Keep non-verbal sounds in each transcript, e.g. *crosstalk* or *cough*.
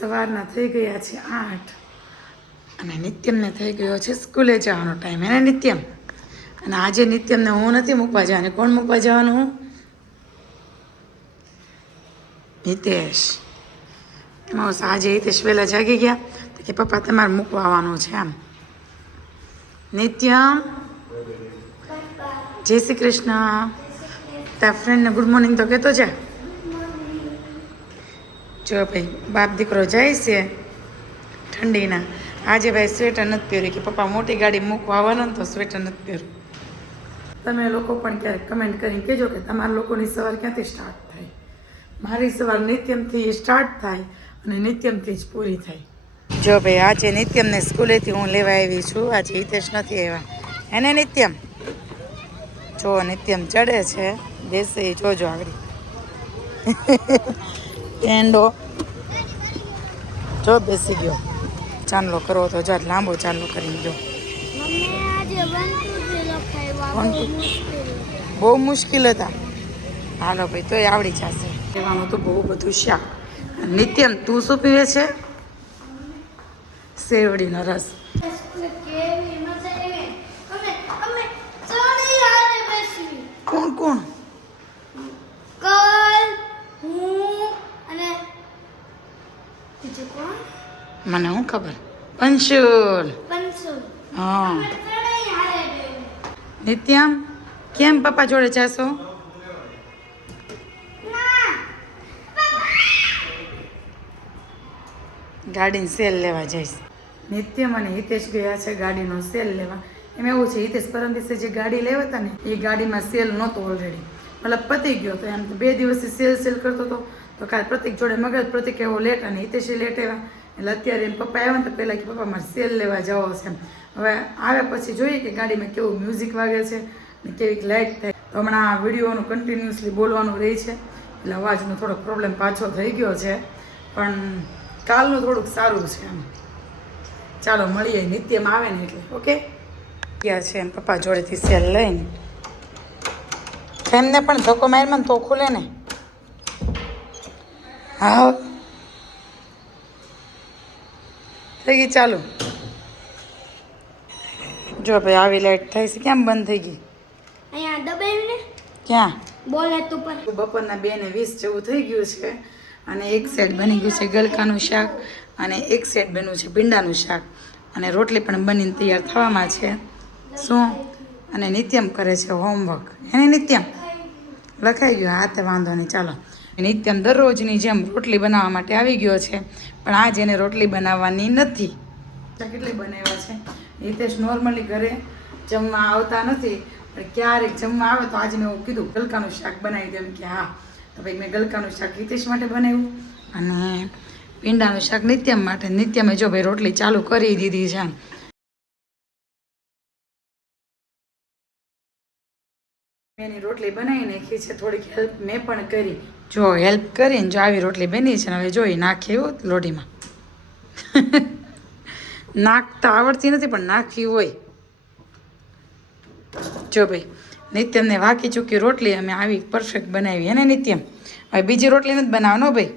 સવારના થઈ ગયા છે આઠ. અને નિત્યમને થઈ ગયો છે સ્કૂલે જવાનો ટાઈમ એને નિત્યમ? અને આજે નિત્યમને હું નથી મૂકવા જવાની. કોણ મૂકવા જવાનું? હિતેશ. એમાં આજે હિતેશ વહેલા જાગી ગયા. તો કે પપ્પા તમારે મૂકવા આવવાનું છે આમ નિત્યમ? જય શ્રી કૃષ્ણ. તારા ફ્રેન્ડને ગુડ મોર્નિંગ તો કહેતો છે જો ભાઈ, બાપ દીકરો જાય છે ઠંડીના. આજે ભાઈ સ્વેટર નથી પહેર્યું કે પપ્પા મોટી ગાડી મૂકવા આવવાનો તો સ્વેટર નથી પહેર્યું. તમે લોકો પણ ક્યારેક કમેન્ટ કરીને કહેજો કે તમારા લોકોની સવાર ક્યાંથી સ્ટાર્ટ થાય? મારી સવાર નિત્યમથી સ્ટાર્ટ થાય અને નિત્યમથી જ પૂરી થાય. જો ભાઈ, આજે નિત્યમને સ્કૂલેથી હું લેવા આવી છું. આજે હિતેશ નથી આવ્યા. એને નિત્યમ? જો નિત્યમ ચડે છે દેશે જોજો આગળ. *laughs* પેંડો જો બેસી ગયો. ચાંદલો કરવો તો જો લાંબો ચાંદલો કરીને જો. બહુ મુશ્કેલ હતા. હાલો ભાઈ તોય આવડી જશે. કહેવાનું તો બહુ બધું શાક. નિત્યમ તું શું પીવે છે? શેવડીનો રસ કેવી મજા આવી અમે અમે ચાલી હારે બેસી કોણ કોણ કલ હું અને બીજું કોણ મને શું ખબર? પંશુલ હા. નિત્યમ કેમ પપ્પા જોડે જાશો? ગાડીની સેલ લેવા જઈશ. નિત્યમ અને હિતેશ ગયા છે ગાડીનો સેલ લેવા. એમ એવું છે હિતેશ પરમ દિવસે જે ગાડી લેવા હતા ને એ ગાડીમાં સેલ નહોતો ઓલરેડી મતલબ પતી ગયો તો એમ બે દિવસથી સેલ સેલ કરતો હતો. તો કાલ પ્રતિક જોડે મગજ પ્રતિક એવો લેટ અને હિતેશે લેટ આવ્યા. એટલે અત્યારે એમ પપ્પા આવ્યા ને તો પહેલાં કે, પપ્પા, મારે સેલ લેવા જવો છે. એમ. હવે આવ્યા પછી જોઈએ કે ગાડીમાં કેવું મ્યુઝિક વાગે છે ને કેવીક લાઇટ થાય. તો હમણાં આ વિડીયોનું કન્ટિન્યુઅસલી બોલવાનું રહે છે. એટલે અવાજનો થોડોક પ્રોબ્લેમ પાછો થઈ ગયો છે. પણ કાલનું થોડુંક સારું છે એમ. ચાલો, મળીએ. નિત્યમાં આવે ને એટલે, ઓકે? ગયા છે એમ પપ્પા જોડેથી સેલ લઈને. એમને પણ ધક્કો મારમાં તો ખુલે ને. હા થઈ ગઈ? ચાલુ. જો ભાઈ આવી લાઈટ થાય છે. કેમ બંધ થઈ ગઈ? અહીંયા દબાવ્યું ને? ક્યાં? બોલેટ ઉપર. બપોરના બે ને વીસ જેવું થઈ ગયું છે અને એક સેટ બની ગયું છે ગલકાનું શાક અને એક સેટ બન્યું છે ભીંડાનું શાક. અને રોટલી પણ બનીને તૈયાર થવામાં છે. શું? અને નિત્યમ કરે છે હોમવર્ક એને નિત્યમ? લખાઈ ગયું હા તે વાંધો નહીં. ચાલો. નિત્યમ દરરોજની જેમ રોટલી બનાવવા માટે આવી ગયો છે. પણ આજ એને રોટલી બનાવવાની નથી. કેટલી બનાવ્યા છે? હિતેશ નોર્મલી ઘરે જમવા આવતા નથી, પણ ક્યારેક જમવા આવે તો આજે મેં એવું કીધું, ગલકાનું શાક બનાવી દેમ કે હા, તો ભાઈ મેં ગલકાનું શાક હિતેશ માટે બનાવ્યું. અને ભીંડાનું શાક નિત્યમ માટે નિત્યમે જો ભાઈ રોટલી ચાલુ કરી દીધી છે. એની રોટલી બનાવી નાખી છે, થોડીક હેલ્પ મેં પણ કરી. જો હેલ્પ કરીને જો આવી રોટલી બની છે ને હવે જોઈ નાખી એવું લોઢીમાં. *laughs* નાખતા આવડતી નથી પણ નાખવી હોય. જો ભાઈ, નિત્યમને વાકી ચૂકી રોટલી અમે આવી પરફેક્ટ બનાવી. એને નિત્યમ? હવે બીજી રોટલી નથી બનાવવાનો ભાઈ.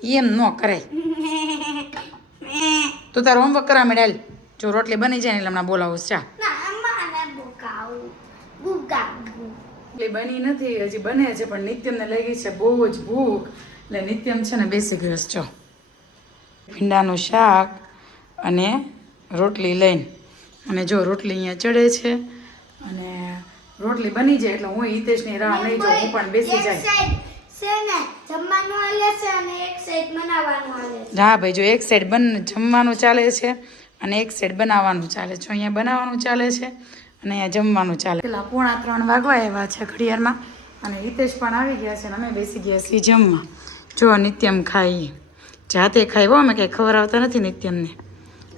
એમ ન કરાય. તું તારો હોમવર્ક કરા મેળાલ જો રોટલી બની જાય ને એટલે હમણાં બોલાવું ચા રોટલી બની નથી હજી બને છે પણ નિત્યમને લાગી છે બહુ જ ભૂખ. એટલે નિત્યમ છે ને બેસી ગયો છો ભીંડાનું શાક અને રોટલી લઈને. અને જો રોટલી અહીંયા ચડે છે અને રોટલી બની જાય એટલે હું હિતેશની રાહ નહીં જો હું પણ બેસી જાય. હા ભાઈ જો એક સાઈડ બન જમવાનું ચાલે છે અને એક સાઈડ બનાવવાનું ચાલે છે. અહીંયા બનાવવાનું ચાલે છે અને અહીંયા જમવાનું ચાલે. પેલા પોણા ત્રણ વાગવા આવ્યા છે ઘડિયાળમાં અને હિતેશ પણ આવી ગયા છે અને અમે બેસી ગયા છીએ જમવા. જો નિત્યમ ખાઈ જાતે ખાઈ હો અમે કંઈ ખવડાવતા નથી નિત્યમને.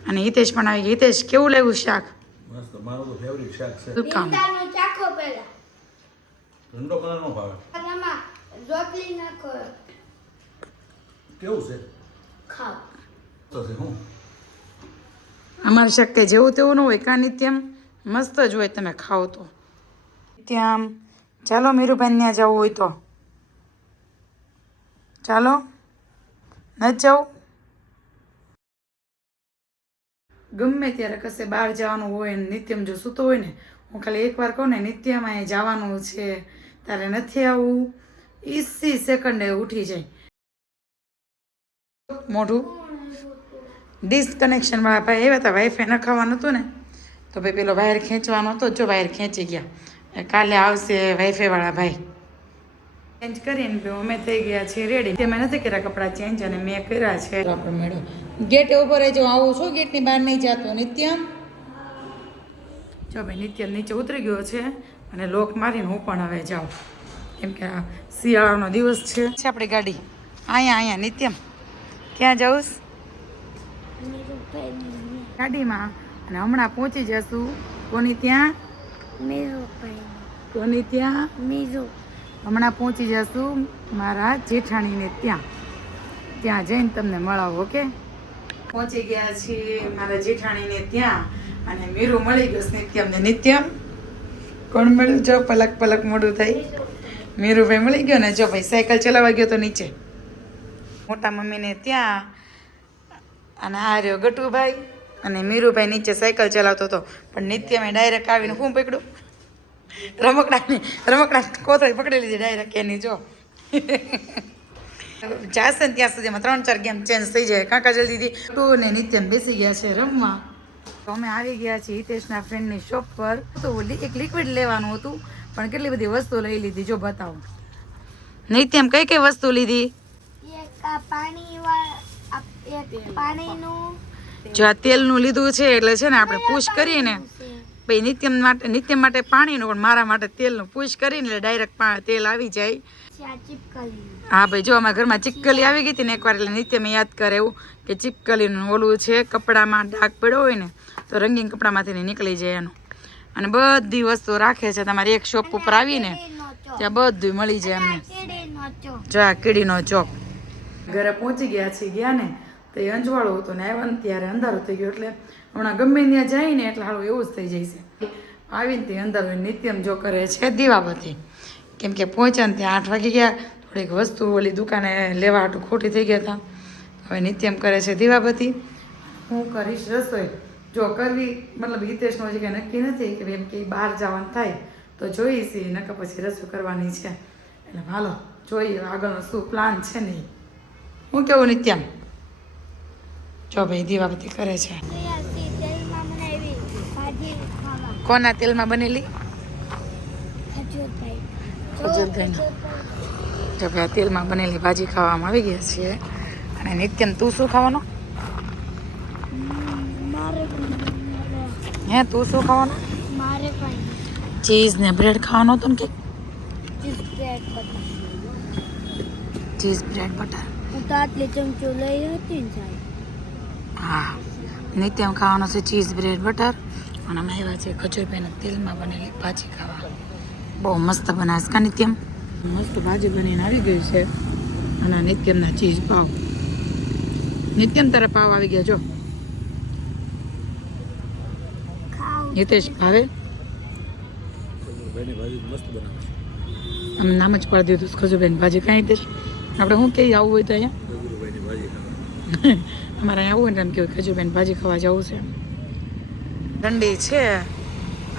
અને હિતેશ પણ આવી ગયા. હિતેશ કેવું લાગ્યું શાક? મસ્ત મારું તો ફેવરિટ શાક છે. શું ચાખો પહેલા. ઠંડો કલર નો ભાવે આમાં રોટલી નાખો. કેવું છે? ખાઓ તો છે હું? અમારે શાક કંઈ જેવું તેવું ન હોય કા નિત્યમ? મસ્ત જ હોય તમે ખાઓ તો. ત્યાં ચાલો મીરુભાઈ ત્યાં જવું હોય તો. ચાલો ન જવું? ગમે ત્યારે કશે બહાર જવાનું હોય ને નિત્યમ જો સૂતો હોય ને હું ખાલી એકવાર કહું ને નિત્યમાં અહીં જવાનું છે. તારે નથી આવવું. ઈસી સેકન્ડે ઉઠી જાય. મોઢું. ડિસકનેક્શન વાળા ભાઈ આવ્યા હતા વાઈફાઈ નખાવાનું હતું ને. તો ભાઈ પેલો વાયર ખેંચવાનો હતો જો વાયર ખેંચી ગયા. કાલે આવશે વાઈફાઈવાળા ભાઈ. ચેન્જ કરીને અમે થઈ ગયા છીએ રેડી તે મેં નથી કર્યા કપડાં ચેન્જ અને મેં કર્યા છે. આપણે મેળો. ગેટ ઉપર જો આવું છું ગેટની બહાર નહીં જતો. નિત્યમ જો ભાઈ નિત્યમ નીચે ઉતરી ગયો છે અને લોક મારીને હું પણ હવે જાઉં. કેમ કે આ શિયાળાનો દિવસ છે. છે આપણી ગાડી. અહીંયા અહીંયા. નિત્યમ ક્યાં જાઉં ગાડીમાં અને હમણાં પહોંચી જશું. કોની ત્યાં? કોની ત્યાં? હમણાં પહોંચી જશું મારા જેઠાણીને ત્યાં. ત્યાં જઈને તમને મળાવો ઓકે? પહોંચી ગયા છીએ મારા જેઠાણીને ત્યાં અને મીરું મળી ગયું નિત્યમ ને નિત્યમ. કોણ મળ્યું? જો પલક પલક મોડું થાય. મીરુભાઈ મળી ગયો ને? જો ભાઈ સાયકલ ચલાવવા ગયો તો નીચે. મોટા મમ્મીને ત્યાં. અને આ રહ્યો ગટુભાઈ. અને મીરુભાઈ નીચે સાયકલ ચલાવતો હતો. પણ નિત્ય મેં ડાયરેક્ટ આવીને હું પકડ્યું રમકડાની રમકડા કોથળી પકડી લીધી ડાયરેક્ટ એની, જો. જાશે ને ત્યાં સુધીમાં ત્રણ ચાર ગેમ ચેન્જ થઈ જાય. કાંકા જલ્દી તું ને નિત્યમ બેસી ગયા છે રમવા. તો અમે આવી ગયા છીએ હિતેશના ફ્રેન્ડની શોપ પર. તો એક લિક્વિડ લેવાનું હતું, પણ કેટલી બધી વસ્તુ લઈ લીધી, જો બતાવો. નિત્યમ કઈ કઈ વસ્તુ લીધી? પાણી પાણીનું જો આ તેલનું લીધું છે એટલે છે ને આપણે પુશ કરીને, ભાઈ નિત્યમ માટે નિત્યમ માટે પાણીનું પણ મારા માટે તેલનું પુશ કરીને એટલે ડાયરેક્ટ તેલ આવી જાય. છે હા ભાઈ, જો અમારા ઘરમાં ચિપકલી આવી ગઈ હતી ને એકવાર એટલે નિત્યમ યાદ કરે એવું કે ચિપકલીનું ઓલું છે, કપડામાં ડાઘ પડ્યો હોય ને, તો રંગીન કપડામાંથી નીકળી જાય એનું. અને બધી વસ્તુ રાખે છે, તમારી એક શોપ ઉપર આવીને ત્યાં બધું મળી જાય અમને જો આ કીડીનો ચોક. ઘરે પહોંચી ગયા છીએ, ગયા ને તો એ અંજવાળો હતું ને આવ્યા ને ત્યારે અંધારું થઈ ગયું એટલે હમણાં ગમે ત્યાં જાય ને એટલે હાળું એવું જ થઈ જાય છે. આવીને તે અંદર નિત્યમ જો કરે છે દીવાબત્તી. કેમ કે પહોંચ્યા ને ત્યાં આઠ વાગી ગયા, થોડીક વસ્તુ ઓલી દુકાને લેવા હાટું ખોટી થઈ ગયા હતા. હવે નિત્યમ કરે છે દીવાબત્તી. હું કરીશ રસોઈ. જો કરવી, મતલબ હિતેશનું હજી કંઈ નક્કી નથી કે એમ કે બહાર જવાનું થાય, તો જોઈશ એ, નકર પછી રસોઈ કરવાની છે. એટલે હાલો, જોઈએ આગળનો શું પ્લાન છે ને ઈ. હું કેવું નિત્યમ? જો ભાઈ દીવાબત્તી કરે છે. કોના તેલમાં બનેલી? જો ભાઈ તેલમાં બનેલી ભાજી ખાવામાં આવી ગયા છીએ. અને નિત્યમ તું શું ખાવાનો? હે, તું શું ખાવાનો? ચીઝ ને બ્રેડ ખાવાનો હતો ને કે ચીઝ, બ્રેડ, બટર. હું તો આટલી ચમચો લઈ હતી ને હા. નિત્યમ ખાવાનો છે ચીઝ બ્રેડ બટર અને અમે આવ્યા છે ખજૂરભાઈના તેલમાં બનેલી ભાજી ખાવા. બહુ મસ્ત બનાવે કા નિત્યમ? મસ્ત ભાજી બનીને આવી ગઈ છે. અને નિત્યમના ચીઝ પાવ નિત્યમ તારા પાવ આવી ગયા જો. હિતેશ ભાવે? અમે નામ જ પાડી દીધું છે ખજૂરભાઈની ભાજી. કાંઈ હિતેશ? આપણે શું કહીએ આવવું હોય તો અહીંયા? *laughs* અમારે અહીંયા ને એમ કહેવાય ખજૂરભાઈની ભાજી ખાવા જવું છે. ઠંડી છે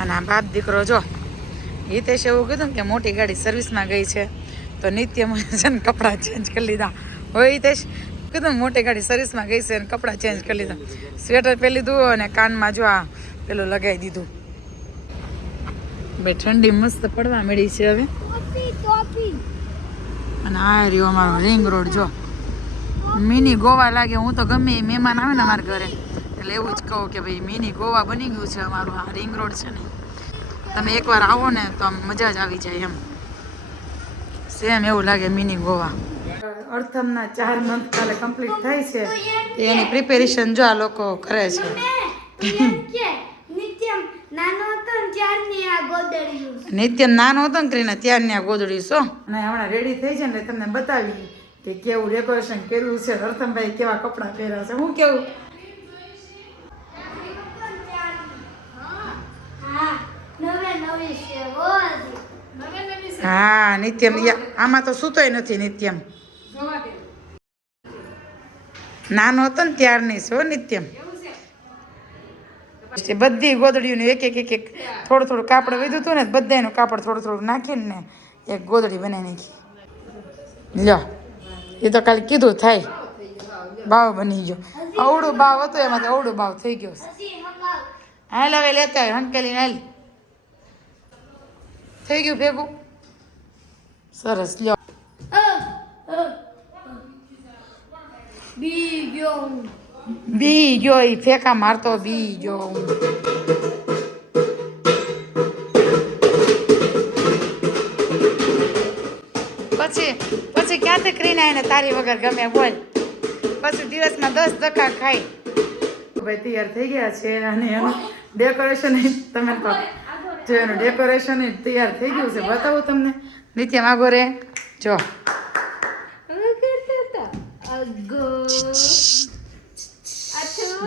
અને આ બાપ દીકરો જો હિતેશ એવું કીધું કે મોટી ગાડી સર્વિસમાં ગઈ છે તો નિત્યમાં છે ને કપડાં ચેન્જ કરી લીધા. હોય હિતેશ કીધું મોટી ગાડી સર્વિસમાં ગઈ છે અને કપડાં ચેન્જ કરી લીધા. સ્વેટર પહેરી લીધું અને કાનમાં જો આ પેલું લગાવી દીધું. બે ઠંડી મસ્ત પડવા મળી છે હવે. અને આ રહ્યો અમારો રિંગ રોડ જો. મિની ગોવા લાગે હું તો ગમે એ મહેમાન આવે ને અમારા ઘરે. એટલે એવું જ કહું કે ભાઈ મિની ગોવા બની ગયું છે અમારું આ રિંગ રોડ છે ને. તમે એકવાર આવો ને તો આમ મજા જ આવી જાય એમ. સેમ એવું લાગે મિની ગોવા. અર્થમના ચાર મંથ કાલે કમ્પ્લીટ થાય છે. એની પ્રિપેરેશન જો આ લોકો કરે છે. નિત્યમ નાનો હતો ને કરીને ત્યારની આ ગોદડી શો? અને હમણાં રેડી થઈ છે ને તમને બતાવી. કે કેવું ડેકોરેશન કર્યું છે રતનભાઈ કેવા કપડાં પહેર્યા છે હું કેવું હા નિત્યમ આમાં તો સૂતોય નથી નિત્યમ નાનો હતો ને ત્યારની છે નિત્યમ બધી ગોદડીઓનું એક એક એક એક થોડું થોડું કાપડ વીધું હતું ને બધાનું કાપડ થોડું થોડું નાખીને ને એક ગોદડી બનાવી નાખી લ્યો એ તો કાલે કીધું થાય. ભાવ બની ગયો. અવડું ભાવ હતો એમાં તો અવડું ભાવ થઈ ગયો હાલ હવે લેતા હોય હંકેલી હાલ. થઈ ગયું ભેગું? સરસ લ્યો. બી ગયો બી ગયો ઈ ફેંકા મારતો બી ગયો ક્યાંથી આવીને તારી વગર ગમે બોલ પછી દિવસમાં દસ ધક્કા ખાઈ ભાઈ તૈયાર થઈ ગયા છે અને એનું ડેકોરેશન તમે કહો જો એનું ડેકોરેશન તૈયાર થઈ ગયું છે બતાવું તમને નીચે માગો રે જો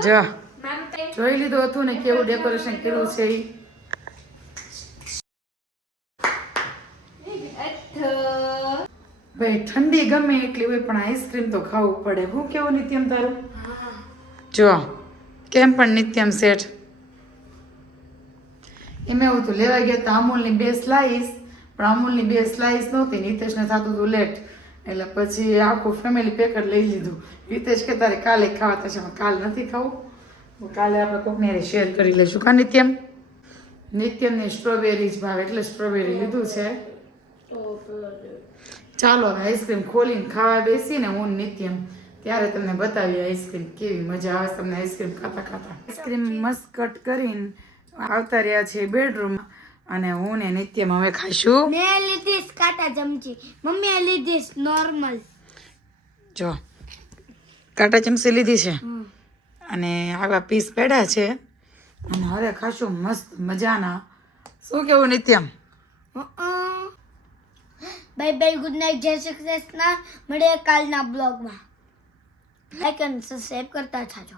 જો જોઈ લીધું હતું ને કેવું ડેકોરેશન કર્યું છે ઈ ભાઈ ઠંડી ગમે એટલી હોય પણ આઈસ્ક્રીમ તો ખાવું પડે. હું કેવું નિત્યમ તારું? જો કેમ પણ નિત્યમ શેઠ? એમ એવું હતું લેવા ગયા તો અમૂલની બે સ્લાઈસ પણ અમૂલની બે સ્લાઈસ નહોતી નિતેશને થતું હતું લેટ એટલે પછી આખું ફેમિલી પેકર લઈ લીધું. નિતેશ કે તારે કાલે ખાવા થશે કાલ નથી ખાવું. કાલે આપણે કોકને શેર કરી લઈશું. કા નિત્યમ? નિત્યમની સ્ટ્રોબેરી જ ભાવે એટલે સ્ટ્રોબેરી લીધું છે. ચાલો હવે આઈસ્ક્રીમ ખોલીને ખાવા બેસીને હું નિત્યમ ત્યારે તમને બતાવીએ આઈસ્ક્રીમ કેવી મજા આવે તમને આઈસ્ક્રીમ ખાતા ખાતા. આઈસ્ક્રીમ મસ્ત કટ કરીને આવતા રહ્યા છે બેડરૂમ અને હું ને નિત્યમ હવે ખાઈશું. મેં લીધી કાટા ચમચી. મમ્મીએ લીધી નોર્મલ જો કાંટા ચમચી લીધી છે. અને આવા પીસ પેડા છે. અને હવે ખાશું મસ્ત મજાના. શું કેવું Nityam? Bye bye, good night, જય શ્રી કૃષ્ણ. મળીએ કાલના બ્લોગમાં. લાઈક અને સબસ્ક્રાઈબ કરતા થાજો